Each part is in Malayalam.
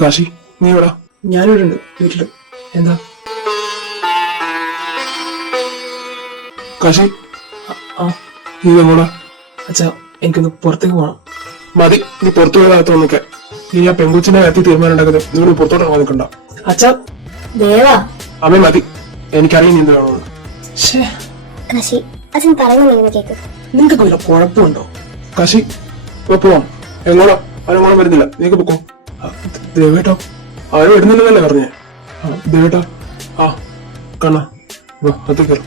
കാശി, നീ എവിടാ? ഞാനിവിടെ ഉണ്ട്, വീട്ടില്. എന്താ കാശി? ആ നീ എങ്ങോടാ? അച്ഛാ, എനിക്കൊന്ന് പുറത്തേക്ക് പോകണം. മതി, നീ പുറത്തു പോകാത്ത നിൽക്കാൻ. നീ ആ പെങ്കുച്ചിന്റെ കാര്യത്തിൽ തീരുമാനം ഉണ്ടാക്കുന്നത് നിങ്ങൾ പുറത്തോട്ട് ഇറങ്ങാൻ നിൽക്കണ്ട. അച്ഛാ, ദേവാ. അമ്മേ മതി, എനിക്കറിയാം നീ എന്ത് വേണമെന്ന്. കാശി, അച്ഛൻ പറയുന്നില്ല കേക്ക്. നിങ്ങൾക്ക് വല്ല കുഴപ്പമുണ്ടോ? കാശി, പോവാം. എങ്ങോടാ? ആരെങ്ങോടും വരുന്നില്ല, നീക്ക് പൊക്കോ. ദേവേട്ടോ, ആരും വരുന്നില്ലെന്നല്ലേ പറഞ്ഞേ? ദേവേട്ടാ, ആ കണ്ണാ, അത് കയറും.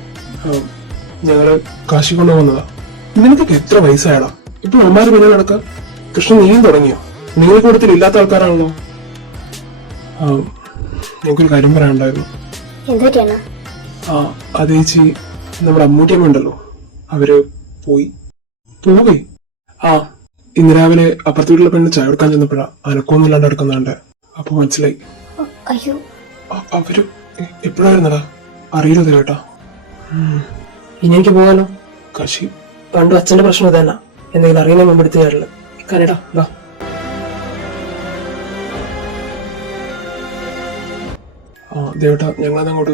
ഞങ്ങള് കാശി കൊണ്ടുപോകുന്നതാ. നിനക്കൊക്കെ എത്ര വയസ്സായടാ? ഇപ്പൊ അമ്മാര് പിന്നെ നടക്ക. കൃഷ്ണൻ നീയും തുടങ്ങിയോ? നിങ്ങൾ കൂട്ടത്തിൽ ഇല്ലാത്ത ആൾക്കാരാണല്ലോ. ഞങ്ങൾക്കൊരു കാര്യം പറയാനുണ്ടായിരുന്നു. അത് ചേച്ചി, നമ്മുടെ അമ്മൂട്ടിയമ്മ ഉണ്ടല്ലോ, അവര് പോയി. ഇന്ന് രാവിലെ അപ്പുറത്തെ വീട്ടിലെ പെണ്ണ് ചായ എടുക്കാൻ ചെന്നപ്പോഴാ അനക്കൊന്നും ഇല്ലാണ്ട് എടുക്കുന്നുണ്ട്. അപ്പൊ മനസ്സിലായി. അവര് എപ്പോഴായിരുന്നടാ? അറിയില്ല കേട്ടാ. ഇനി എനിക്ക് പോകാനോ? കാശി, പണ്ടും അച്ഛന്റെ പ്രശ്നം ഇതന്നെ. എന്തെങ്കിലും അറിയുന്ന മുമ്പ് എടുത്തു തരില്ല. കനടാ, വാ. ദേവട്ടാ, ഞങ്ങളതങ്ങോട്ട്.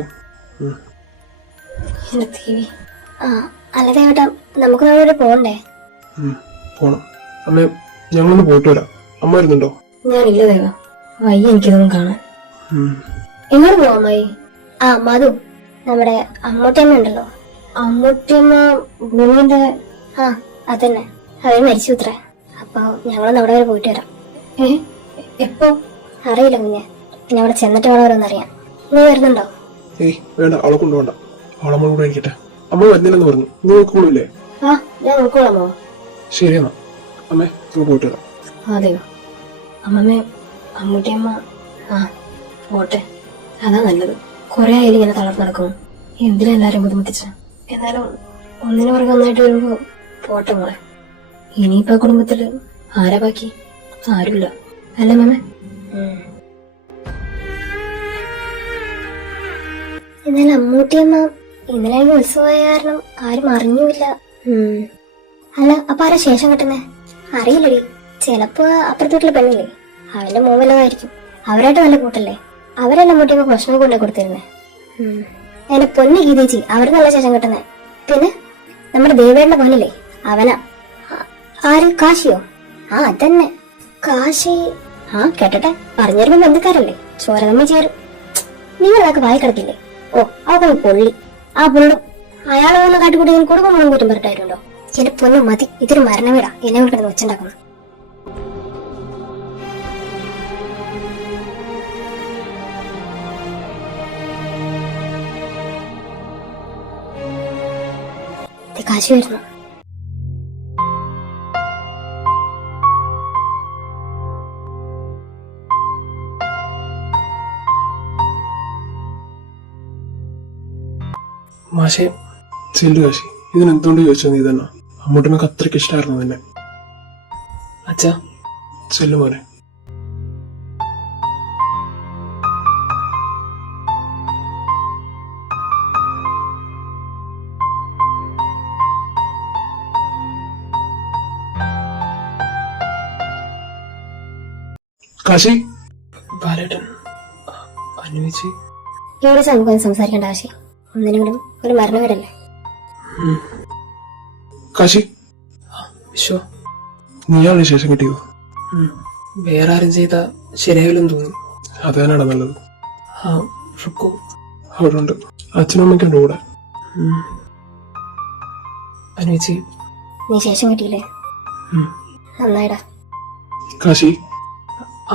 അല്ല ദേവട്ടാ, നമുക്ക് അവിടെ പോണ്ടേ? പോണം. അമ്മ, ഞങ്ങളൊന്ന് പോയിട്ട് വരാം. അമ്മ വരുന്നുണ്ടോ? ഞാനില്ല ദേവ, വയ്യ എനിക്കിതൊന്നും കാണാൻ. എങ്ങോട്ട് പോവാം അമ്മായി? മധു, നമ്മുടെ അമ്മൂട്ടിയമ്മ ഉണ്ടല്ലോ, അമ്മൂട്ടിയമ്മ ഭൂമിന്റെ അതന്നെ, അവര് മരിച്ചു ഇത്രേ. അപ്പൊ ഞങ്ങളൊന്ന് അവിടെ വരെ പോയിട്ട് വരാം. എപ്പോ? അറിയില്ല കുഞ്ഞെ, പിന്നെ അവിടെ ചെന്നിട്ട് വേണം ഓരോന്നറിയാൻ. നീ വരുന്നുണ്ടോ? വേണ്ട, അവളെ കൊണ്ടുപോണ്ട. അവളെ കൂടെ ഇരിക്കട്ടെ. അമ്മ വരുന്നില്ലെന്ന് പറഞ്ഞു. നീ നോക്കൂലേ? ഞാൻ നോക്കോളാമോ? ശരി എന്നാ അമ്മേ, പോയിട്ട് വരാം. അതെയോ? അമ്മമ്മേ, അമ്മൂട്ടിയമ്മ പോട്ടെ, അതാ നല്ലത്. കൊറേ ആയാലും ഇങ്ങനെ തളർന്നു നടക്കും. എന്തിനാ എല്ലാരും ബുദ്ധിമുട്ടിച്ച? എന്നാലും ഒന്നിനു പുറകെ ഒന്നായിട്ട് വരുമ്പോ പോട്ടെ മോളെ. ഇനിയിപ്പോ കുടുംബത്തില് ആരാ ബാക്കി? ആരുമില്ല, അല്ലേ മാമേ? എന്നാൽ അമ്മൂട്ടിയമ്മ ഇന്നലെ ഉത്സവമായ കാരണം ആരും അറിഞ്ഞൂല്ല. അല്ല, അപ്പൊ ആരാ ശേഷം കിട്ടുന്നേ? അറിയില്ലടി. ചിലപ്പോ അപ്പുറത്തെ വീട്ടിലെ പെണ്ണില്ലേ, അവന്റെ മോവല്ലതായിരിക്കും. അവരായിട്ട് നല്ല കൂട്ടല്ലേ. അവരല്ല അമ്മൂട്ടിയമ്മ ഭക്ഷണം കൊണ്ടേ കൊടുത്തിരുന്നേ. എന്റെ പൊന്നു ഗീതേച്ചി, അവർ നല്ല ശേഷം കിട്ടുന്നേ. പിന്നെ നമ്മുടെ ദേവേന്റെ മോനില്ലേ, അവനാ. ആര്? കാശിയോ? അതന്നെ കാശി. കേട്ടെ, പറഞ്ഞു തരുമ്പോ ബന്ധുക്കാരല്ലേ, ചോര തമ്മി ചേരും. നിങ്ങളൊക്കെ വായി കിടക്കില്ലേ? അവർക്ക് പൊള്ളി. പുള്ളും അയാളെ വന്ന കാട്ടിക്കൂട്ടി കൊടുക്കാൻ മുഴുവൻ കുറ്റം പറഞ്ഞിട്ടായിട്ടുണ്ടോ? എന്റെ പൊന്നു മതി, ഇതൊരു മരണവീടാ. എന്നെ കിടന്ന് വെച്ചുണ്ടാക്കുന്നു. കാശി വരുന്നു. മാഷേ, ചെല്ലു കാശി. ഇതിനെന്തുകൊണ്ട് ചോദിച്ചത് നീ തന്നെ? അമ്മൂട്ടിനൊക്കെ അത്രയ്ക്ക് ഇഷ്ടമായിരുന്നു തന്നെ. അച്ഛാ, ചെല്ലു മോനെ. കാശി, ബാലേട്ടൻ, അനുവിച്ച് ഇവിടെ സംഭവം സംസാരിക്കേണ്ട ആശി. ഒന്നിനും ഒരു മരണവീടല്ലേ. കാശി, വിശ്വ, നീയാണ് ശേഷം കിട്ടിയോ? വേറെ ആരും ചെയ്ത ശരിയാവില്ലെന്ന് തോന്നുന്നു. അത് തന്നെയാണ് നല്ലത്. റുക്കു അവിടെ ഉണ്ട്, അച്ഛനും അമ്മയ്ക്കുണ്ട് കൂടെ. അനുവിച്ച്, നീ ശേഷം കിട്ടിയില്ലേ? നന്നായിടാ. കാശി,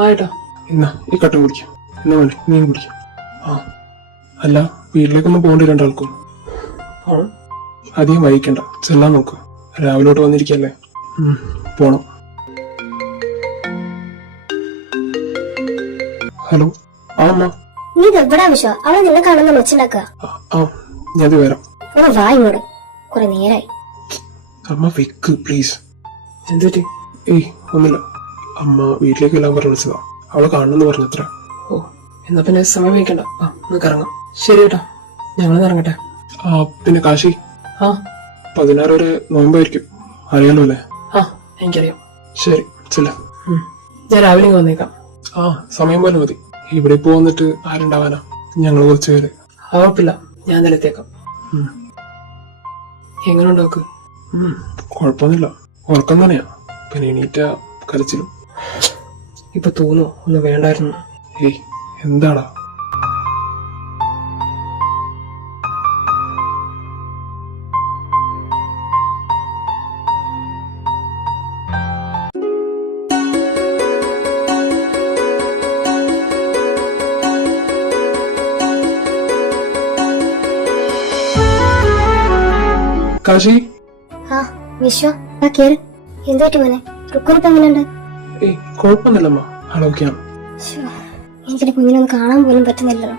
ആയിട്ടാ. എന്നാ ഈ കട്ടൻ കുടിക്കാം. എന്നാ മോനെ, നീയും കുടിക്കാം. അല്ല, വീട്ടിലേക്കൊന്നും പോകേണ്ടി രണ്ടാൾക്കും. അധികം വൈകിക്കണ്ട, ചെല്ലാൻ നോക്ക്. രാവിലോട്ട് വന്നിരിക്കല്ലേ. പോണം. ഹലോ, അമ്മ. നീ എവിടാ വിശ്വ? അവളെ നിന്നെ കാണുന്ന വെച്ചുണ്ടാക്കുക. ഞാൻ വരാം. വാ ഇങ്ങോട്ട്, കുറെ നേരായി. അമ്മ വെക്ക് പ്ലീസ്. എന്തുപറ്റി? ഒന്നുമില്ല. അമ്മ വീട്ടിലേക്ക് എല്ലാം പറഞ്ഞ് വിളിച്ചതാ. അവളെ കാണണമെന്ന് പറഞ്ഞത്ര. എന്നാ പിന്നെ സമയം വയ്ക്കണ്ട, നമുക്ക് ഇറങ്ങാം. ശരി കേട്ടാ, ഞങ്ങൾ ഇറങ്ങട്ടെ. പിന്നെ കാശി, 16 വരെ നോയമ്പായിരിക്കും, അറിയാലോ അല്ലേ? എനിക്കറിയാം. ശരി, ചെല്ല. ഞാൻ രാവിലെ വന്നേക്കാം. ആ സമയം പോലെ മതി. ഇവിടെ ഇപ്പൊ വന്നിട്ട് ആരുണ്ടാവാനാ? ഞങ്ങൾ കുറച്ച് പേര്. ആ കുഴപ്പമില്ല, ഞാൻ നിലത്തേക്കാം. ഉം. എങ്ങനെയുണ്ട് നോക്ക്? കുഴപ്പമൊന്നുമില്ല. ഉറക്കം തന്നെയാ. പിന്നെ എണീറ്റ കരച്ചിലും. ഇപ്പൊ തോന്നുന്നു ഒന്ന് വേണ്ടായിരുന്നു. ഏയ് എന്താടാ? കാശി, ആ വിശ്വ ആ കേറ്. എന്ത് പറ്റി മോനെ? റുക്കുനിപ്പോ എങ്ങനെയുണ്ട്? ഏയ് കുഴപ്പമൊന്നുമില്ലമ്മ, ആളോക്കെയാണ്. ശ്ശോ, എനിക്കെന്റെ കുഞ്ഞിനൊന്ന് കാണാൻ പോലും പറ്റുന്നില്ലല്ലോ.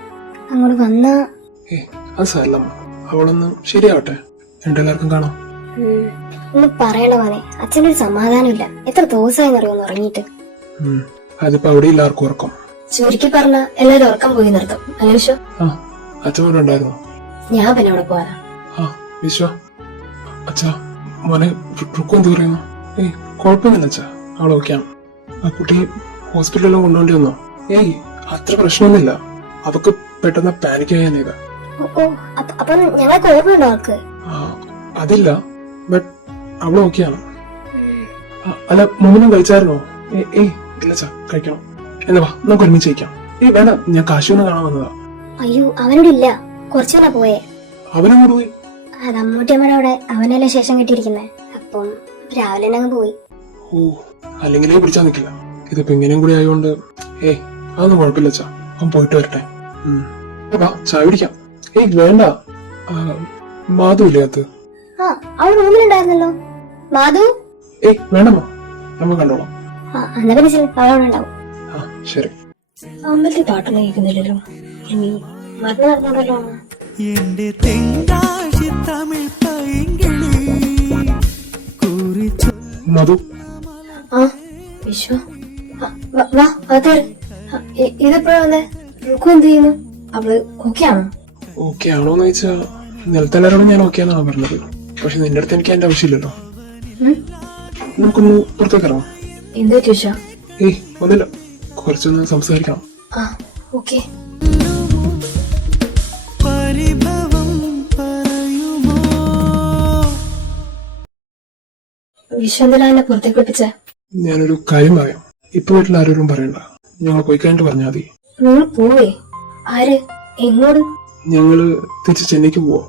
അങ്ങോട്ട് വന്നാ ഏയ് അത് സാരല്ലമ്മ, അവളൊന്ന് ശരിയാവട്ടെ, രണ്ടെല്ലാവർക്കും കാണാം. ഒന്ന് പറയണ മോനെ, അച്ഛനൊരു സമാധാനമില്ല. എത്ര ദിവസമായി അറിയുമെന്ന് ഉറങ്ങിയിട്ട്. അതിപ്പോ അവിടെ എല്ലാവർക്കും ഉറക്കം. ചുരുക്കി പറഞ്ഞ എല്ലാരും ഉറക്കം പോയി നിർത്തും അല്ല വിശ്വ? ആ അച്ഛൻ ഇവിടെ ഉണ്ടായിരുന്നു. ഞാൻ പിന്നെ അവിടെ പോവാനാ. ആ വിശ്വ, അച്ഛാ മോനെ റുക്കു എന്ത് പറയുന്നു? ഏയ് കുഴപ്പമൊന്നുമില്ല അച്ഛാ, അവളോക്കെയാണ്. ആ കുട്ടി ഹോസ്പിറ്റലിലും കൊണ്ടുപോണ്ടി വന്നോ? ഏയ് അത്ര പ്രശ്നമൊന്നുമില്ല. അവക്ക് പെട്ടെന്ന് പാനിക് ആയാനേതാ. ഓ അപ്പൊ ഞങ്ങൾക്ക് ഓർമ്മയുണ്ടോ ആൾക്ക്? അതില്ല, ബട്ട് അവളോക്കെയാണ്. അല്ല മുമ്പിനും കഴിച്ചായിരുന്നോ? ഏയ് ഇല്ല അച്ഛാ, കഴിക്കണം. എന്നാ വാ നമുക്ക് ഒരുമിച്ച് കഴിക്കാം. ഏയ് വേണ്ട, ഞാൻ കാശിയൊന്ന് കാണാൻ വന്നതാ. അയ്യോ അവനോട് ഇല്ല, കുറച്ചുകൂടെ പോയേ. അവനങ്ങോട്ട് പോയി? അത് അമ്മൂട്ടിയമ്മയുടെ അവിടെ അവനല്ലേ ശേഷം കിട്ടിയിരിക്കുന്നേ. അപ്പം രാവിലെ തന്നെ അങ്ങ് പോയി. ഓ അല്ലെങ്കിലേ പിടിച്ചാ നിക്കില്ല. ഇതിപ്പോ ഇങ്ങനെയും കൂടി ആയതുകൊണ്ട് ഏയ് അതൊന്നും കുഴപ്പമില്ല അച്ഛാ, അവൻ പോയിട്ട് വരട്ടെ. വാ ചായ പിടിക്കാം. ഏയ് വേണ്ട, മാധു ഇല്ലേ അത്? ആ അവൾ റൂമിലുണ്ടായിരുന്നല്ലോ. മാധു? ഏയ് വേണ്ടമ്മ, നമ്മ കണ്ടോളാം. എന്നാ പിന്നെ ശരി, അവളവിടെ ഉണ്ടാവും. ആ ശരി. അമ്പലത്തിൽ പാട്ടൊന്നും കേൾക്കുന്നില്ലല്ലോ. ഇനി മരണം നടന്നോണ്ടല്ലോ. എന്റെ തെങ്കാശി തമിഴ് പൈങ്കിളി കുറിച്ചു. മധു. ആ വിശ്വ വാ അതെ. ഇതെപ്പോഴാ വന്നേ? റുക്കു എന്ത് ചെയ്യുന്നു? അവള് ഓക്കെ ആണോ? ഓക്കെ ആണോന്ന് ചോദിച്ചാ നിലത്തെല്ലാരോടും ഞാൻ ഓക്കെ ആണെന്നാണ് പറഞ്ഞത്. പക്ഷെ നിന്റെ അടുത്ത് എനിക്ക് അതിന്റെ ആവശ്യമില്ലല്ലോ. നമുക്കൊന്ന് പുറത്തേക്ക് ഇറങ്ങാം. എന്താ വിശ്വ? ഏയ് ഒന്നില്ല, കുറച്ചൊന്ന് സംസാരിക്കണം. ആ ഓക്കെ. പരിഭവം പറയുമോ? വിശ്വന്തല എന്നെ പുറത്തേക്ക് വിളിപ്പിച്ചേ? ഞാനൊരു കാര്യം പറയാം. ഇപ്പൊ വീട്ടിൽ ആരോടും പറയണ്ട. ഞങ്ങൾ പോയി കഴിഞ്ഞിട്ട് പറഞ്ഞാൽ മതി. നിങ്ങൾ പോവേ? ആര്? എങ്ങോട്ട്? ഞങ്ങള് തിരിച്ച് ചെന്നൈക്ക് പോവാ.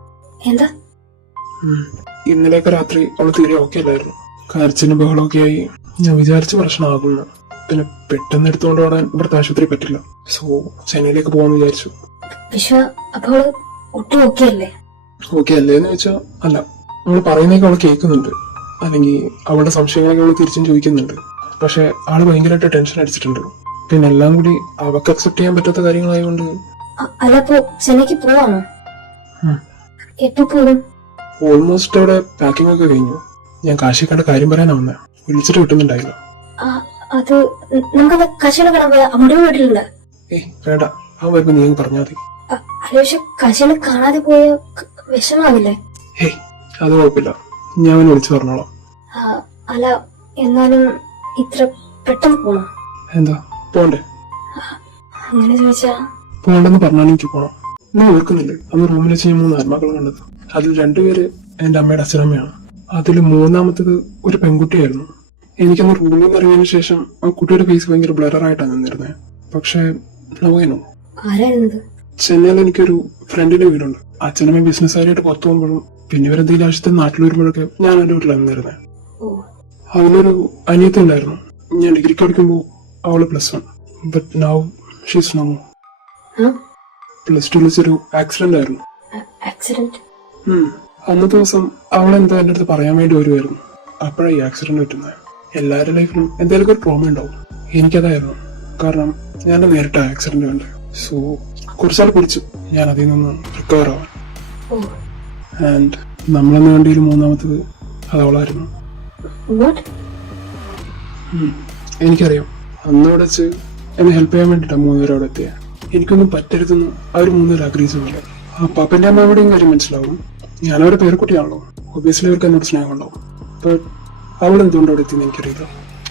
എന്താ? ഇന്നലെയൊക്കെ രാത്രി അവള് തീരെ ഓക്കെ അല്ലായിരുന്നു. കരച്ചിനും ബഹളമൊക്കെ ആയി. ഞാൻ വിചാരിച്ച് പ്രശ്നമാകുന്നു. പിന്നെ പെട്ടെന്ന് എടുത്തുകൊണ്ട് ഓടാൻ ഇവിടുത്തെ ആശുപത്രി പറ്റില്ല. സോ ചെന്നൈയിലേക്ക് പോവാന്ന് വിചാരിച്ചു. വിശ്വ അപ്പോൾ ഒട്ടും ഓക്കെ അല്ലേ? ഓക്കെ അല്ലേന്ന് വെച്ചാ അല്ല, നമ്മൾ പറയുന്നതൊക്കെ അവള് കേൾക്കുന്നുണ്ട്. അല്ലെങ്കിൽ അവളുടെ സംശയങ്ങളൊക്കെ അവള് തിരിച്ചും ചോദിക്കുന്നുണ്ട്. പക്ഷെ ആള് ഭയങ്കരമായിട്ട് ടെൻഷൻ അടിച്ചിട്ടുണ്ട്. പിന്നെ എല്ലാം കൂടി അവക്ക് അക്സെപ്റ്റ് ചെയ്യാൻ പറ്റാത്ത കാര്യങ്ങളായതുകൊണ്ട്. അല്ലപ്പോ ചെന്നൈക്ക് പോവാണോ? എപ്പോ പോകും? ഓൾമോസ്റ്റ് അവിടെ പാക്കിംഗ് ഒക്കെ കഴിഞ്ഞു. ഞാൻ കാശിക്കാട് കാര്യം പറയാനാ വന്നേ. വിളിച്ചിട്ട് കിട്ടുന്നുണ്ടായില്ല. അത് നമുക്ക് കശിനെ കാണാൻ പോയാ അവിടെ വീട്ടിലുണ്ട്. ഏയ് വേണ്ട, അവൻ വരുമ്പോ നീ പറഞ്ഞാൽ മതി. അല്ല പക്ഷെ കശിനെ കാണാതെ പോയ വിഷമാവില്ലേ? ഏയ് അത് കുഴപ്പമില്ല, ഞാൻ അവനെ വിളിച്ചു പറഞ്ഞോളാം. അല്ല എന്നാലും ഇത്ര പെട്ടെന്ന് പോണോ? എന്താ പോണ്ടേ? അങ്ങനെ ചോദിച്ചാ പോണ്ടെന്ന് പറഞ്ഞാൽ എനിക്ക് പോണം. നീ ഓർക്കുന്നില്ലേ അന്ന് റൂമിൽ വെച്ച് ഞാൻ 3 ആത്മാക്കളെ കണ്ടത്? അതിൽ 2 പേര് എന്റെ അമ്മയുടെ അച്ഛനമ്മയാണ്. അതിൽ 3ാമത്തത് ഒരു പെൺകുട്ടിയായിരുന്നു. എനിക്കന്ന് റൂമിൽ നിന്ന് ഇറങ്ങിയതിനു ശേഷം ആ കുട്ടിയുടെ ഫേസ് ഭയങ്കര ബ്ലറായിട്ടാണ് നിന്നിരുന്നത്. പക്ഷെ നോയനോ ആരായിരുന്നത്? ചെന്നൈയിൽ എനിക്കൊരു ഫ്രണ്ടിന്റെ വീടുണ്ട്. അച്ഛനമ്മ ബിസിനസ്സുകാരായിട്ട് പുറത്തു പോകുമ്പോഴും പിന്നെ ഇവരെന്തെങ്കിലും ആവശ്യത്തിന് നാട്ടിൽ വരുമ്പോഴൊക്കെ ഞാൻ എന്റെ വീട്ടിലാണ് നിന്നിരുന്നത്. അവനൊരു അനിയത്തി ഉണ്ടായിരുന്നു. ഞാൻ ഡിഗ്രിക്ക് പഠിക്കുമ്പോൾ അവള് +1. But now she's no more. +2 വെച്ചൊരു ആക്സിഡന്റ് ആയിരുന്നു. അന്നത്തെ ദിവസം അവളെന്താ എന്റെ അടുത്ത് പറയാൻ വേണ്ടി വരുമായിരുന്നു. അപ്പോഴാണ് ഈ ആക്സിഡന്റ് പറ്റുന്നത്. എല്ലാവരുടെ ലൈഫിലും എന്തെങ്കിലും ഒരു ട്രോമ ഉണ്ടാവും. എനിക്കതായിരുന്നു. കാരണം ഞാൻ നേരിട്ട ആക്സിഡന്റ് ഉണ്ട്. സോ കുറച്ചാൾ പിടിച്ചു ഞാൻ അതിൽ നിന്ന് റിക്കവർ ആവാൻ. ആൻഡ് നമ്മളെന്ന് വേണ്ടിയിൽ 3ാമത്തത് അത് അവളായിരുന്നു. എനിക്കറിയാം, അന്നവിടെ വെച്ച് എന്നെ ഹെൽപ്പ് ചെയ്യാൻ വേണ്ടിയിട്ടാണ് 3 പേര് അവിടെ എത്തിയ. എനിക്കൊന്നും പറ്റരുതെന്ന് അവർ 3 പേര് ആഗ്രഹിച്ചില്ല. ആ പാപ്പന്റെ അമ്മയുടെയും കാര്യം മനസ്സിലാവും. ഞാനവരുടെ പേരക്കുട്ടിയാണല്ലോ. ഒബിയസ്ലി അവർക്ക് എന്നോട് സ്നേഹം ഉണ്ടാവും. ബട്ട് അവൾ എന്തുകൊണ്ട് അവിടെ എത്തിയെന്ന് എനിക്കറിയില്ല.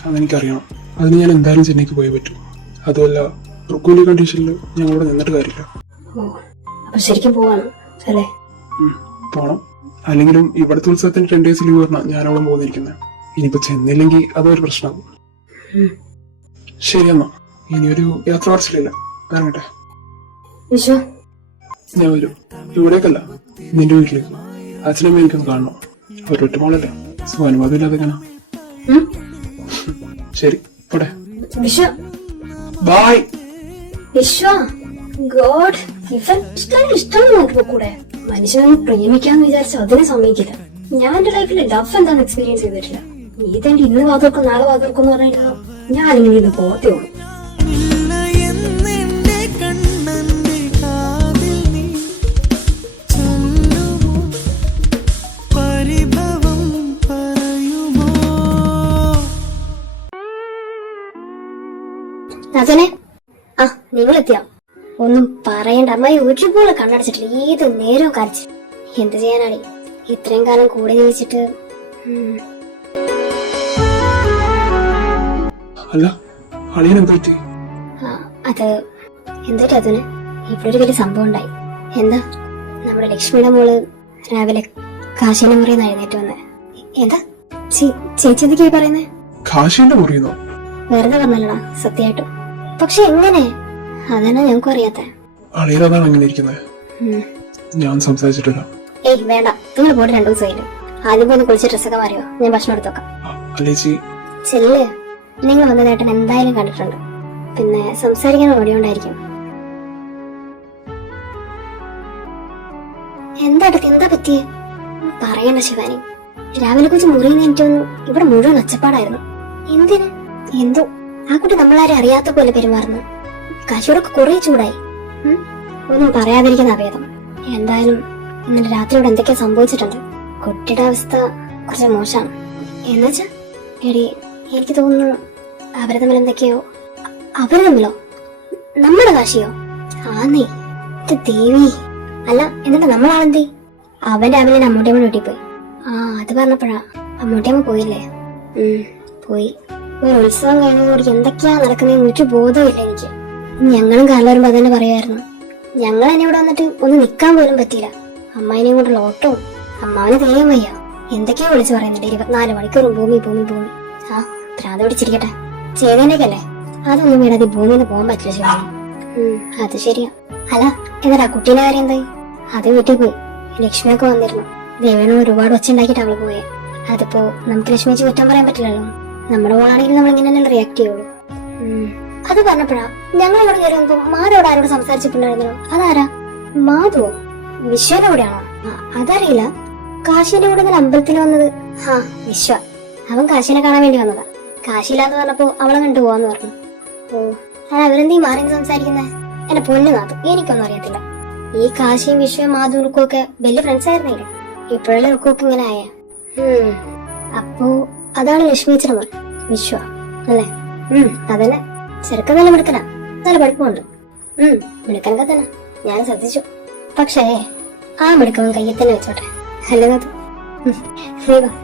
അതെനിക്കറിയണം. അതിന് ഞാൻ എന്തായാലും ചെന്നൈക്ക് പോയേ പറ്റൂ. അതുമല്ല റുക്കൂലി കണ്ടീഷനിൽ ഞങ്ങളിവിടെ നിന്നിട്ട് കാര്യമില്ല. ഓ അപ്പൊ ശരിക്കും പോവാണ് അല്ലേ? പോണം. അല്ലെങ്കിലും ഇവിടുത്തെ ഉത്സവത്തിന് 10 days ലീവ് പറഞ്ഞാൽ ഞാൻ അവിടെ പോകുന്നിരിക്കുന്നത്. ഇനിയിപ്പോ ചെന്നില്ലെങ്കിൽ അതൊരു പ്രശ്നമാകും. ശരി എന്നാ, ഇനിയൊരു യാത്ര പറച്ചിലില്ല, ഇറങ്ങട്ടെ. വിശ്വ ഞാൻ വരും. ഇവിടേക്കല്ല, നിന്റെ വീട്ടില്. അച്ഛനമ്മ എനിക്കൊന്ന് കാണണം. അവരൊറ്റ മോളല്ലേ, അനുവാദം ഇല്ലാതെ കാണാം. ശരി പോട്ടെ. വിശ്വ ബായ്. വിശ്വ ഗോഡ്, ഇവൻ ഇഷ്ടം നോക്കി കൂടെ. മനുഷ്യനെ പ്രേമിക്കാന്ന് വിചാരിച്ച അതിനെ സമ്മതിക്കില്ല. ഞാൻ എന്റെ ലൈഫിൽ ലവ് എന്താണെന്ന് എക്സ്പീരിയൻസ് ചെയ്തിട്ടില്ല. നീ തന്നെ ഇന്ന് വാതിർക്കും നാളെ വാതിർക്കും എന്ന് പറഞ്ഞിരുന്നു. ഞാനിങ്ങനെ ഇത് പോത്തേ ഉള്ളൂ. ഇല്ല എന്നെന്റെ കണ്ണന്റെ കാതിൽ നീ ചൊല്ലുമോ, പരിഭവം പറയുമോ? രാജനെ, ആ നിങ്ങളെത്തിയാ? ഒന്നും പറയണ്ട, അമ്മായി ഒരുപോലെ കണ്ണടച്ചിട്ടില്ല. ഏത് നേരവും കരച്ചു. എന്ത് ചെയ്യാനാടി, ഇത്രയും കാലം കൂടെ ജീവിച്ചിട്ട്. അല്ല, അളിയൻ എന്ത് പറ്റി? അത് എന്താ അതിന് ഇവിടെ ഒരു വലിയ സംഭവം ഉണ്ടായി. എന്താ? നമ്മുടെ ലക്ഷ്മിയുടെ മോള് രാവിലെ കാശിന്റെ മുറിയിൽ നിന്ന് എഴുന്നേറ്റ് വന്നേ. എന്താ ചേച്ചി എന്തൊക്കെയാ പറയുന്നേ? കാശിന്റെ മുറിയുന്നോ? വെറുതെ പറഞ്ഞല്ലടാ, സത്യമായിട്ടും. പക്ഷെ എങ്ങനെ? അതന്നെ ഞങ്ങൾക്കും അറിയാത്ത. അളിയൻ അതാണ് അങ്ങനെ ഇരിക്കുന്നത്. ഞാൻ സംസാരിച്ചിട്ടില്ല. ഏയ് വേണ്ട, നിങ്ങൾ പോയിട്ട് 2 ദിവസം കഴിഞ്ഞു. ആദ്യം പോയി കുളിച്ച് ഡ്രസ്സൊക്കെ മാറിയോ? ഞാൻ ഭക്ഷണം എടുത്തോക്കാം. അല്ലേച്ചി ചെല്ല്, നിങ്ങൾ വന്നതായിട്ട് എന്തായാലും കണ്ടിട്ടുണ്ട്. പിന്നെ സംസാരിക്കാൻ ഓടിയോണ്ടായിരിക്കും. എന്താ പറ്റിയേ? പറയണ്ട ശിവാനി. രാവിലെ കുറിച്ച് മുറിയിൽ നിന്ന് എനിക്ക് ഇവിടെ മുഴുവൻ ഒച്ചപ്പാടായിരുന്നു. എന്തിന്? എന്തോ ആ കുട്ടി നമ്മളാരും അറിയാത്ത പോലെ പെരുമാറുന്നു. കാശിയോടൊക്കെ കുറെ ചൂടായി. ഒന്നും പറയാതിരിക്കുന്ന അഭേദം. എന്തായാലും ഇന്നലെ രാത്രി ഇവിടെ എന്തൊക്കെയോ സംഭവിച്ചിട്ടുണ്ട്. കുട്ടിയുടെ അവസ്ഥ കുറച്ച് മോശമാണ്. എന്നുവെച്ചാ എടി, എനിക്ക് തോന്നുന്നു അവര് തമ്മിൽ എന്തൊക്കെയോ. അവര് തമ്മിലോ? നമ്മുടെ കാശിയോ? ആന്നേ, ദേവി. അല്ല, എന്നിട്ട് നമ്മളാളെന്തേ? അവൻ രാവിലെ അമ്മൂട്ടിയമ്മ വീട്ടിൽ പോയി. അത് പറഞ്ഞപ്പോഴാ. അമ്മൂട്ടിയമ്മ പോയില്ലേ? പോയി. ഒരു ഉത്സവം കഴിഞ്ഞതോടെ എന്തൊക്കെയാ നടക്കുന്നതെന്ന് ഒരു ബോധമില്ല എനിക്ക്. ഞങ്ങളും കാറിൽ വരുമ്പോ അതന്നെ പറയുമായിരുന്നു. ഞങ്ങൾ എന്നെ ഇവിടെ വന്നിട്ട് ഒന്ന് നിക്കാൻ പോലും പറ്റിയില്ല. അമ്മായിനെയും കൊണ്ടുള്ള ഓട്ടവും. അമ്മാവന് തെയ്യം വയ്യ, എന്തൊക്കെയോ വിളിച്ചു പറയുന്നുണ്ട്. 24 മണിക്കൂറും ഭൂമി ഭൂമി ഭൂമി. ഭ്രാന്ത് പിടിച്ചിരിക്കട്ടെ. ചെയ്തേനൊക്കെയല്ലേ. അതൊന്നും വീടാതെ ഭൂമിയിൽ നിന്ന് പോകാൻ പറ്റില്ല ശിവാനി. അത് ശരിയാ. അല്ല, എന്നിട്ടാ കുട്ടീന്റെ കാര്യം എന്തായി? അത് വീട്ടിൽ പോയി. ലക്ഷ്മിയൊക്കെ വന്നിരുന്നു. ദേവേണോ ഒരുപാട് ഒച്ച ഉണ്ടാക്കിയിട്ട് അവള് പോയെ. അതിപ്പോ നമുക്ക് ലക്ഷ്മിച്ച് കുറ്റം പറയാൻ പറ്റില്ലല്ലോ. നമ്മുടെ മോളാണെങ്കിൽ നമ്മൾ ഇങ്ങനെ തന്നെ റിയാക്ട് ചെയ്യുള്ളൂ. അത് പറഞ്ഞപ്പോഴാ ഞങ്ങൾ ഇവിടെ കയറി വന്നപ്പോ മാധവോട് ആരോട് സംസാരിച്ചിട്ടുണ്ടായിരുന്നല്ലോ. അതാരാ? മാധവോ? വിശ്വന്റെ കൂടെയാണോ? അതറിയില്ല. കാശിന്റെ കൂടെ ഇന്നലെ അമ്പലത്തിൽ വന്നത്. വിശ്വ. അവൻ കാശിനെ കാണാൻ വേണ്ടി വന്നതാ. കാശിയില്ലാന്ന് പറഞ്ഞപ്പോ അവളെ കണ്ടു പോവാന്ന് പറഞ്ഞു. ഓ, അവരെന്തീ മാറി സംസാരിക്കുന്നേ? എന്റെ പൊന്നു മാധു, എനിക്കൊന്നും അറിയത്തില്ല. ഈ കാശിയും വിശ്വയും മാധു റുക്കും ഒക്കെ വലിയ ഫ്രണ്ട്സ് ആയിരുന്നില്ലേ? ഇപ്പോഴല്ലേ റുക്കൊക്കെ ഇങ്ങനെ ആയ. അപ്പോ അതാണ് ലക്ഷ്മിച്ചിയുടെ മോൻ വിശ്വ അല്ലേ? അതന്നെ. ചെറുക്കൻ നല്ല മിടുക്കനാ, നല്ല പഠിപ്പുണ്ട്. മിടുക്കനൊക്കെ തന്നെ ഞാൻ ശ്രദ്ധിച്ചു. പക്ഷേ ആ മിടുക്കവൻ കയ്യിൽ തന്നെ വെച്ചോട്ടെ, അല്ലേ മാധു?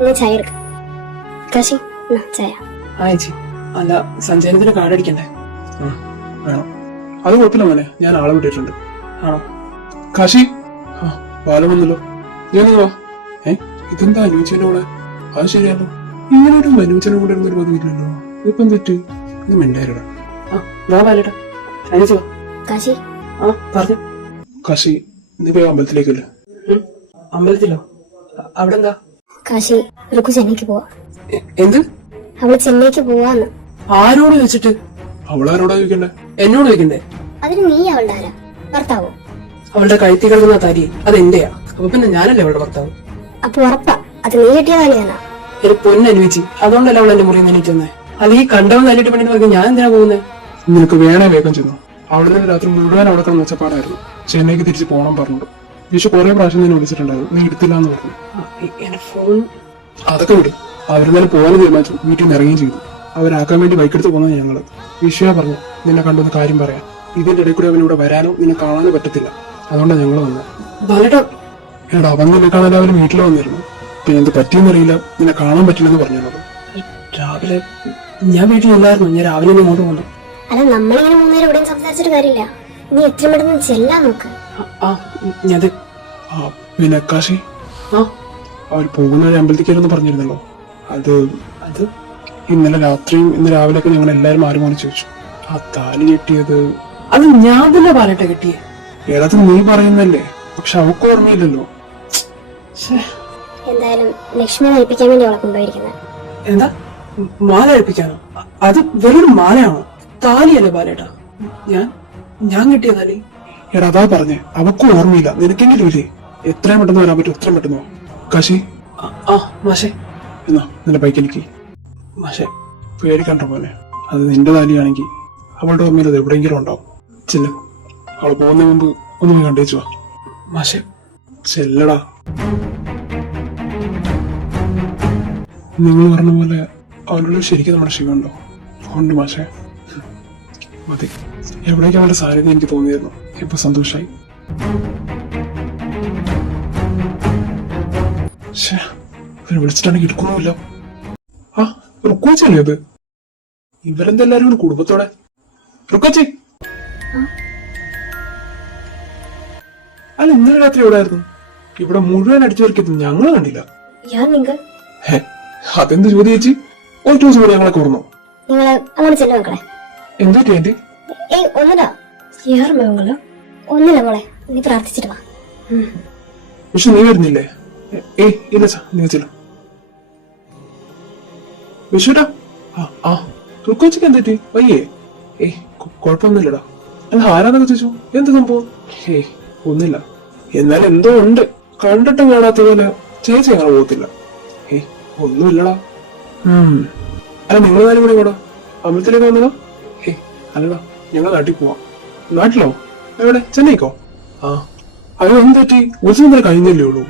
നീ ചായ എടുക്ക. കാശി ചായ. ചേച്ചി, അല്ല സഞ്ജയനത്തിന് കാർഡ് അടിക്കണ്ടേ? വേണം. അത് കുഴപ്പമില്ല മോനെ, ഞാൻ ആളെ വിട്ടിട്ടുണ്ട്. ആണോ? കാശി, പാലം വന്നല്ലോ. ഞാൻ വാ. ഇതെന്താ അനുവച്ചന്റെ കൂടെ? അത് ശരിയല്ലോ. ഇങ്ങനെ ഒരു അനുവച്ചന്റെ കൂടെ ഒരു പതിവില്ലല്ലോ. ഇപ്പം തെറ്റ് ഇത് മിണ്ടായിരടാ. കാശി പറഞ്ഞു. കാശി, നീ പോയി അമ്പലത്തിലേക്കല്ലേ? അമ്പലത്തിലോ? അവിടെ എന്താ? കാശി, റുക്കു ചെന്നൈക്ക് പോവാ. എന്ത്? അവള് ചെന്നൈക്ക് പോവാന്ന്. ആരോട് ചോദിച്ചിട്ട്? അവളാരോടാ ചോദിക്കണ്ടേ? എന്നോട് ചോദിക്കണ്ടേ? അതിന് നീ അവളുടെ ആരാ? ഭർത്താവോ? അവളുടെ കഴുത്തി കിടക്കുന്ന തരി അത് എന്റെയാ. അപ്പൊ പിന്നെ ഞാനല്ലേ അവളുടെ ഭർത്താവ്. അപ്പൊ ഉറപ്പാ അത് നീ കെട്ടിയതാണ്. ഞാനാ ഒരു പൊന്നനുവദിച്ച്. അതുകൊണ്ടല്ല അവൾ എന്റെ മുറിയിൽ നിന്ന് എനിക്ക് വന്നേ. അല്ലെങ്കിൽ കണ്ടവൻ തല്ലിട്ട് പണിട്ട് പറഞ്ഞാൽ ഞാൻ എന്തിനാ പോകുന്നത്? നിനക്ക് വേണേ വേഗം ചെന്നു. അവിടെ നിന്ന് രാത്രി മുഴുവൻ അവിടെ കിടന്ന് വെച്ചപ്പാടായിരുന്നു. ചെന്നൈക്ക് തിരിച്ച് പോകണം പറഞ്ഞു. വിഷു കുറെ പ്രാവശ്യം നിന്നെ വിളിച്ചിട്ടുണ്ടായിരുന്നു, നീ എടുത്തില്ല എന്ന് പറഞ്ഞു. ഫോൺ അതൊക്കെ വിടും. അവരെന്നാലും പോകാൻ തീരുമാനിച്ചു. വീട്ടിൽ നിന്ന് ഇറങ്ങുകയും ചെയ്തു. അവരാക്കാൻ വേണ്ടി ബൈക്കെടുത്ത് പോകുന്നത് ഞങ്ങള്. വിഷയ പറഞ്ഞു നിന്നെ കണ്ടൊന്ന് കാര്യം പറയാം. ഇതിന്റെ ഇടയിൽ കൂടി അവനിവിടെ വരാനോ നിന്നെ കാണാനോ പറ്റത്തില്ല. അതുകൊണ്ടാണ് ഞങ്ങൾ വന്നത്. എടാ, അവൻ നിന്നെ കാണാൻ അവര് വീട്ടിൽ വന്നിരുന്നു. പിന്നെ എന്ത് പറ്റിയെന്നറിയില്ല, നിന്നെ കാണാൻ പറ്റില്ലെന്ന് പറഞ്ഞത്. രാവിലെ ഞാൻ വീട്ടിലില്ലായിരുന്നു. ഞാൻ രാവിലെ ഇങ്ങോട്ട് പോന്നു. അല്ല നമ്മളിങ്ങനെ മൂന്നേരം എവിടെയും സംസാരിച്ചിട്ട് കാര്യമില്ല. നീ എത്രയും പെട്ടെന്ന് ചെല്ലാൻ നോക്ക്. ഞാനത് പിന്നെ കാശി ആ അവർ പോകുന്ന വഴി അമ്പലത്തിലേക്കെന്ന് പറഞ്ഞിരുന്നല്ലോ. അത് അത് ഇന്നലെ രാത്രിയും ഇന്ന് രാവിലെയൊക്കെ ഞങ്ങൾ എല്ലാവരും മാറി മാറി ചോദിച്ചു. ആ താലി കെട്ടിയത് അത് ഞാൻ തന്നെ പാലട്ടെ കിട്ടിയേ. ഏതാത് നീ പറയുന്നല്ലേ, പക്ഷെ അവൾക്ക് ഓർമ്മയില്ലല്ലോ. എന്തായാലും ലക്ഷ്മിയെ ഏൽപ്പിക്കാൻ വേണ്ടി അവളെ കൊണ്ടുപോയിരിക്കുന്നത്. എന്താ മാല ഏൽപ്പിക്കാനോ? അത് വെറൊരു മാലയാണോ? താലിയല്ലേ പാലേട്ടാ? ഞാൻ കിട്ടിയ താലി. എടാ അതാ പറഞ്ഞേ, അവക്കും ഓർമ്മയില്ല. നിനക്കെങ്കിലും ഇല്ലേ? എത്രയും പെട്ടെന്ന് വരാൻ പറ്റും എത്രയും പെട്ടെന്നോ. കാശി മാഷെ എന്നാ നിന്റെ ബൈക്കിലേക്ക്. മാഷെ പേടിക്കണ്ട പോലെ, അത് നിന്റെ താലിയാണെങ്കിൽ അവളുടെ ഓർമ്മയിൽ അത് എവിടെയെങ്കിലും ഉണ്ടാവും. ചെല്ല്, അവൾ പോകുന്നതിന് മുമ്പ് ഒന്ന് പോയി കണ്ടേച്ചു വാ. മാഷെ ചെല്ലടാ. നിങ്ങൾ പറഞ്ഞ പോലെ അവളുടെ ശരിക്കും നമ്മുടെ ശിവണ്ടോ? ഉണ്ട് മാഷെ. മതി, എവിടേക്ക് അവളുടെ സാന്നിധ്യം എനിക്ക് തോന്നിയിരുന്നു. ഇപ്പൊ സന്തോഷായി. വിളിച്ചിട്ടാണെങ്കിൽ എടുക്കണമില്ല. ആ റുക്കോച്ചല്ലേ അത്? ഇവരെന്തെല്ലാരും കുടുംബത്തോടെ. റുക്കോച്ചി അല്ല, ഇന്നലെ രാത്രി എവിടെ ആയിരുന്നു? ഇവിടെ മുഴുവൻ അടിച്ചു വരയ്ക്കത് ഞങ്ങൾ കണ്ടില്ല. അതെന്ത് ചോദ്യം ചേച്ചി? ഒരു ദിവസം കൂടി ഞങ്ങളെ ഓർമ്മ. നിങ്ങള് അങ്ങോട്ട് ചെല്ലു മക്കളെ. എന്താ ആന്റി? ഒന്നില്ല മോളെ, നീ പ്രാർത്ഥിച്ചിട്ട് വാ. പക്ഷെ നീ വരുന്നില്ലേ? ഇല്ല സാ, നീ ചെല്ല. വിഷുട്ടാ റുക്കോച്ചിക്ക് എന്തെറ്റി? വയ്യേ? കുഴപ്പമൊന്നുമില്ലടാ. അല്ല ആരാന്നൊക്കെ ചോദിച്ചു. എന്ത് സംഭവം? ഒന്നില്ല. എന്നാൽ എന്തോ ഉണ്ട്. കണ്ടിട്ടും കാണാത്ത പോലെ ചേച്ചി അങ്ങനെ പോകത്തില്ല. ഒന്നുമില്ലടാ. അല്ല നിങ്ങൾ നാലും കൂടി കൂടാ അമ്പലത്തിലേക്ക് വന്നതാ? അല്ലടാ, ഞങ്ങൾ നാട്ടിൽ പോവാം. നാട്ടിലോ? എവിടെ? ചെന്നൈക്കോ? അയ്യോ എന്തെറ്റി? ഉത്സവം തന്നെ കഴിഞ്ഞല്ലേ ഉള്ളൂ.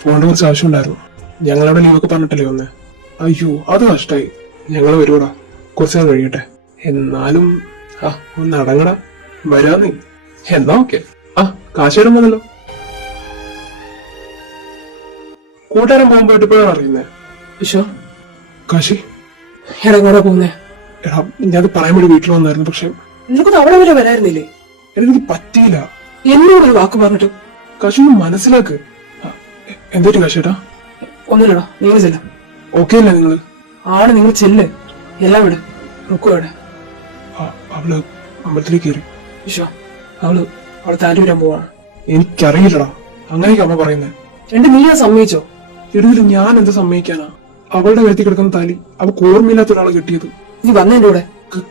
പോകേണ്ട കുറച്ച് ആവശ്യമുണ്ടായിരുന്നു. ഞങ്ങളവിടെ ലീവൊക്കെ പറഞ്ഞിട്ടല്ലേ വന്നേ. അയ്യോ അത് കഷ്ടായി. ഞങ്ങൾ വരുവാടാ, കുറച്ച് നാൾ കഴിയട്ടെ. എന്നാലും ഒന്ന് അടങ്ങടാ. വരാന്നേ. എന്നാ ഓക്കെ. കാശിയിടം വന്നല്ലോ. കൂട്ടുകാരൻ പോകുമ്പോ ഇപ്പോഴാണ് അറിയുന്നേ. വിശ്വ കാശി എടാ കൂടെ പോകുന്നേ. എടാ ഞാനത് പറയാൻ വേണ്ടി വീട്ടിൽ വന്നായിരുന്നു. പക്ഷെ നിനക്കൊന്നും അവിടെ വരെ വരായിരുന്നില്ലേ? എനിക്ക് പറ്റിയില്ല. എന്നോടൊരു വാക്ക് പറഞ്ഞിട്ട്. കാശി ഒന്ന് മനസ്സിലാക്ക്. എന്തേറ്റു കാശിയേട്ടാ? ഒന്നുമില്ലടാ, നിങ്ങൾ ചെല്ല. ഓക്കെ അല്ലേ നിങ്ങള്? ആണ്, നിങ്ങൾ ചെല്ല്. എല്ലാം വിട്. റുക്കുവിടെ? അവള് അമ്പലത്തിലേക്ക് കയറി. വിശ്വ അവള് താലി വരാൻ പോവാണ്. എനിക്കറിയില്ലടാ. അങ്ങനെയൊക്കെ അമ്മ പറയുന്നേ. നീ സമ്മതിച്ചോ? ഇതിൽ ഞാൻ എന്ത് സമ്മതിക്കാനാ? അവളുടെ കഴുത്തി കിടക്കുന്ന താലി അവൾക്ക് ഓർമ്മയില്ലാത്ത ഒരാളെ കിട്ടിയത്. നീ വന്നെന്റെ കൂടെ.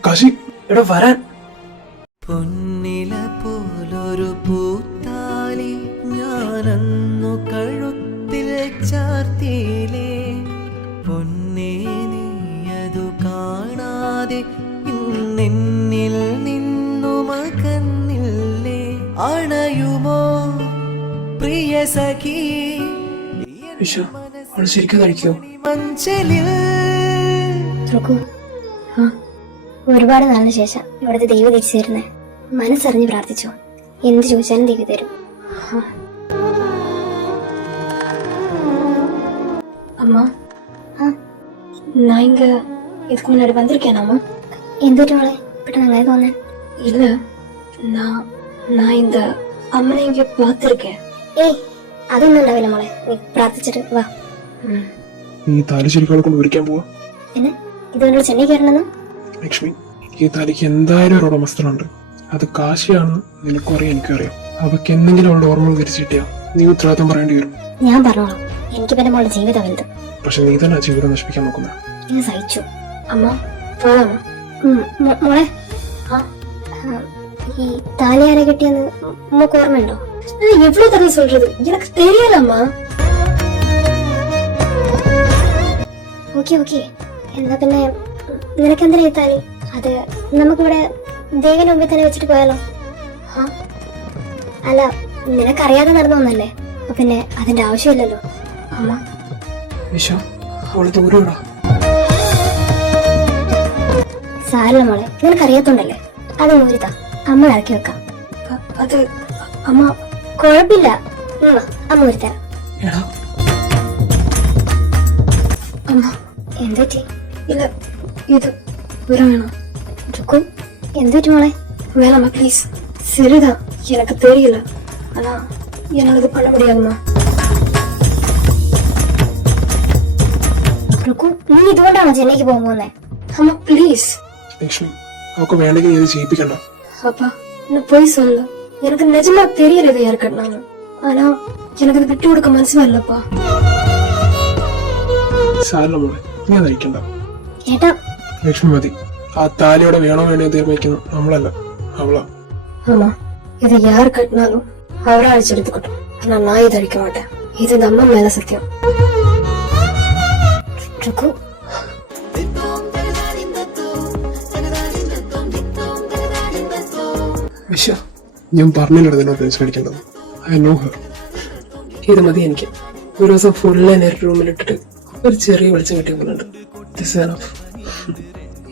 കാശി എടാ വരാൻ. പൊന്നില പോലൊരു പൂത്താലി ഞാനന്നു കഴുത്തിൽ ചാർത്തിയിലേ. പൊന്നേ നീയതു കാണാതെ ഇന്നെന്നിൽ നിന്നു മകന്നില്ലേ. അണയുമോ പ്രിയ സഖി വിശ്വ അവള് ശരിക്കും കഴിക്കോ? മഞ്ചലിൽ ഒരുപാട് നാളിന് ശേഷം ഇവിടുത്തെ ദൈവം തിരിച്ചു തരുന്നേ. മനസ്സറിഞ്ഞ് പ്രാർത്ഥിച്ചോ, എന്ത് ചോദിച്ചാലും ദൈവം തരും. அம்மா நான் இங்க இதுக்கு முன்னாடி வந்திருக்கேன் அம்மா. എന്തൊരു പെട്ടെന്ന് അങ്ങനെ തോന്നേ? இல்ல, நான் இந்த அம்மனை இங்க பார்த்திருக்கேன். അതൊന്നും ഉണ്ടാവില്ല മോളെ, നീ പ്രാർത്ഥിച്ചിട്ട് വാ. ഈ താലി ശരിക്കും കൊണ്ട് ഒരിക്കാൻ പോവാ. പിന്നെ ഇതുകൊണ്ടുള്ള ചെന്നൈ കയറണമെന്ന്? ലക്ഷ്മി, ഈ താലിക്ക് എന്തായാലും ഒരു ഉടമസ്ഥനുണ്ട്. അത് കാശിയാണെന്ന് നിനക്കും അറിയാം, എനിക്കും അറിയാം. അവക്ക് എന്തെങ്കിലും അവളുടെ ഓർമ്മകൾ തിരിച്ചു കിട്ടിയാ നീ ഉത്തരവാദിത്തം പറയേണ്ടി വരും. ഞാൻ പറഞ്ഞോളാം, എനിക്ക് പിന്നെ മോളുടെ ജീവിതം വലുത്. പക്ഷെ നീ തന്നെ ആ ജീവിതം നശിപ്പിക്കാൻ നോക്കുന്ന. ഞാൻ സഹിച്ചു. അമ്മ പോകാമോ? മോളെ, ഈ താലി ആരെ കിട്ടിയെന്ന് മോക്ക് ഓർമ്മയുണ്ടോ? എവിടെ തന്നെ சொல்றது எனக்கு தெரியலம்மா. ഓക്കെ എന്നാ പിന്നെ നിനക്കെന്തിനാ ഈ താലി? അത് നമുക്കിവിടെ ദേവന്റെ മുമ്പിൽ തന്നെ വെച്ചിട്ട് പോയാലോ? അല്ല, നിനക്കറിയാതെ നടന്നോന്നല്ലേ, അപ്പൊ പിന്നെ അതിന്റെ ആവശ്യമില്ലല്ലോ. അമ്മ വിശ്വ അവള് ദൂരടാ. സാരല്ല മോളെ, നിനക്കറിയാത്തോണ്ടല്ലേ. അത് ഊരിതാ, അമ്മ ഇറക്കി വെക്കാം. അത് അമ്മ കുഴപ്പമില്ല, അമ്മ ഊരിത്തരാം. അമ്മ എന്തൊക്കെ? ഇല്ല, ഇത് വേണോ? ருக்கு எந்திரிட்டு മോളെ வேணாம்மா ப்ளீஸ். சரிதான், எனக்கு தெரியல, ஆனா என்னால இது பண்ண முடியாதுமா. ருக்கு നീ ഇതുകൊണ്ടാണോ ചെന്നൈക്ക് പോകാൻ പോകുന്നത്? அம்மா ப்ளீஸ். ലക്ഷ്മി അവൾക്ക് വേണമെങ്കിൽ നീ ഇത് ചെയ്യിപ്പിക്കണ്ട. அப்பா நான் போய் சொல்ல, எனக்கு நிஜமா தெரியல இது யார் கட்டினாலும், ஆனா எனக்கு இது விட்டு கொடுக்க மனசு வரலப்பா. സാരല്ല മോളെ, നീ അത് അയക്കണ്ട. ഏട്ടാ ലക്ഷ്മി മതി. ആ താലിയോടെ വേണോ വേണോ തീരുമാനിക്കുന്നു നമ്മളല്ല, അവളാ. ஆமா, இது யார் கட்டினாலும் அவரா அழிச்சு எடுத்துக்கட்டும், ஆனா நான் இதை அழிக்க மாட்டேன். இது இந்த அம்மா மேல சத்தியம். ருக்கு വിശ്വ, ഞാൻ പറഞ്ഞില്ലട നിന്നോട് ടെൻഷൻ അടിക്കേണ്ടത്. I know her. ഇത് മതി എനിക്ക്. ഒരു ദിവസം ഫുള്ള് നേരിട്ട് റൂമിലിട്ടിട്ട് ഒരു ചെറിയ വെളിച്ചം കിട്ടിയുന്നുണ്ട്.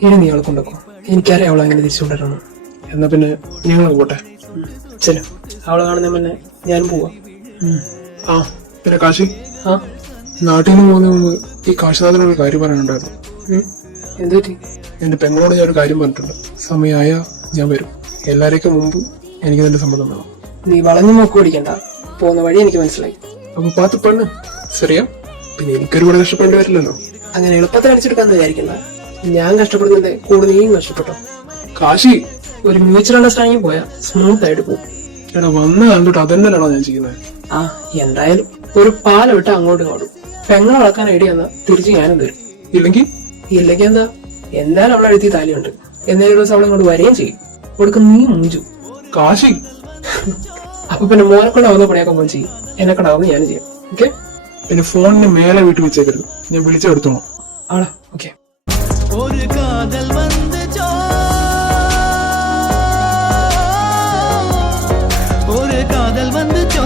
ഇനി നീ അവളെ കൊണ്ടുവെക്കോ. എനിക്കറിയാം അവളെ അങ്ങനെ തിരിച്ചുകൊണ്ടിരണം. എന്നാ പിന്നെ ഞങ്ങൾ പോട്ടെ. ചില അവളെ കാണുന്ന മുന്നേ ഞാനും പോവാ. ആ പിന്നെ കാശി, ആ നാട്ടിൽ നിന്ന് പോകുന്ന മുമ്പ് ഈ കാശിനാഥനൊരു കാര്യം പറയാനുണ്ടായിരുന്നു. എന്തു പറ്റി? എന്റെ പെങ്ങളോട് ഞാൻ ഒരു കാര്യം പറഞ്ഞിട്ടുണ്ട്. സമയമായ ഞാൻ വരും. എല്ലാരേക്കും മുമ്പ് എനിക്ക് തന്നെ സമ്മതം വേണം. നീ വളഞ്ഞു നോക്കി ഓടിക്കണ്ട, പോകുന്ന വഴി എനിക്ക് മനസ്സിലായി. അപ്പൊ പാത്ത് പെണ്ണ് ശരിയാ. പിന്നെ എനിക്കൊരു കൂടെ കഷ്ടപ്പെടേണ്ടി വരില്ലല്ലോ. അങ്ങനെ എളുപ്പത്തിൽ അടിച്ചെടുക്കാന്ന് വിചാരിക്കണ്ട. ഞാൻ കഷ്ടപ്പെടുന്നത് കൂടുതൽ നീയും കഷ്ടപ്പെട്ടോ. കാശി ഒരു മ്യൂച്വൽ അണ്ടർസ്റ്റാൻഡിങ് പോയാ സ്മൂത്ത് ആയിട്ട് പോകും. എടാ വന്ന് കണ്ടിട്ട് അതെന്നാണോ ഞാൻ ചെയ്യുന്നത്? ആ എന്തായാലും ഒരു പാല വിട്ട് അങ്ങോട്ടും ഇങ്ങോട്ടും പെങ്ങളെ വളക്കാൻ ഐഡിയ എന്നാ തിരിച്ച് ഞാനും തരും. ഇല്ലെങ്കിൽ ഇല്ലെങ്കിൽ എന്താ, എന്തായാലും അവളെ എഴുതി താലിയുണ്ട്. എന്നേലും ദിവസം അവളെ ഇങ്ങോട്ട് വരികയും ചെയ്യും. കൊടുക്കും നീ മുഞ്ചു. കാശി അപ്പൊ പിന്നെ മോനെ കൊണ്ടാവുന്ന പണിയൊക്കെ മോൻ ചെയ്യും, എന്നെ കൊണ്ടാവുന്ന ഞാനും ചെയ്യാം. ഓക്കെ? പിന്നെ ഫോണിന് മേലെ വീട്ടിൽ വെച്ചേക്കരുത്. ഞാൻ വിളിച്ചെടുത്തോളാം. ആണോ? ഓക്കെ. ഒരു കാതൽ വന്നുച്ചോ, ഒരു കാതൽ വന്നുച്ചോ,